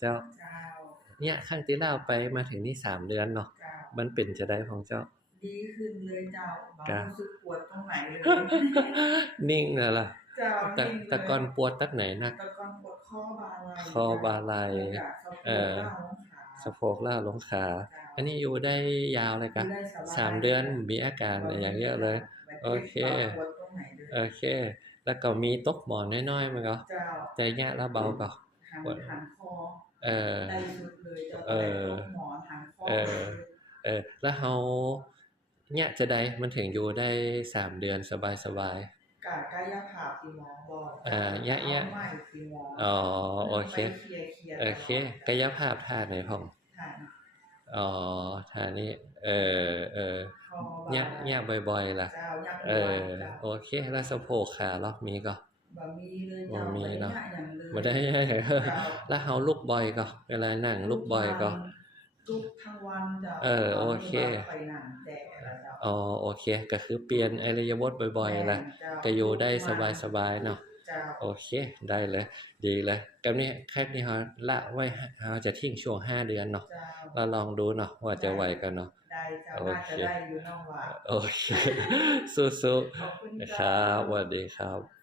เจ้าเจ้าเนี่ยครั้งที่แล้วไปมาถึงนี่3 เดือนเนาะเจ้ามันเป็นจะได้ของเจ้าดีขึ้นเลยเจ้าบ่รู้สึกปวดตรงไหนเลย นิ่งเลยล่ะเจ้าแต่นิ่งเลยแต่ก่อนปวดตักไหนนักแต่ก่อนปวดข้อบาไหล่คอบาไหล่เจ้าแล้วก็สะโพกล่างลงขา สะโพกล่างลงขาอันนี้อยู่ได้ยาวเลยกะอยู่ได้สบาย3 เดือนมีอาการอย่างเยอะเลยโอเคโอเคแล้วก็มีตกหมอนน้อยๆมั้ยก็เจ้าใจแยะแล้วเบาก็หันคอเออได้สุดเลยเจ้าตกหมอนหันคอแล้วเฮาเนี่ยจะได้มันถึงอยู่ได้3 เดือนสบายๆกายภาพที่หมอบอกยะไม่ที่หมออ๋อโอเคโอเคกายภาพท่าไหนพ่องท่าอ๋อท่านี้เนี่ยบ่อยๆล่ะเจ้าโอเคแล้วสะโพกขาล็อกมีก็บ่มีเลยเจ้ามีเนาะบ่ได้แล้วเฮาลุกบ่อยก็เวลานั่งลุกบ่อยก็ลุกทั้งวันเจ้าโอเคไปนั่งแต่ละเจ้าอ๋อโอเคก็คือเปลี่ยนอิริยาบถบ่อยๆล่ะก็อยู่ได้สบายๆเนาะโอเคได้เลยดีเลยกับนี้แค่นี้เฮาละไว้เฮาจะทิ้งช่วง5 เดือนเนาะเราลองดูเนาะว่าจะไหวกันเนาะได้เจ้าน่าจะได้อยู่น้องว่าโอเคสู้ๆครับสวัสดีครับ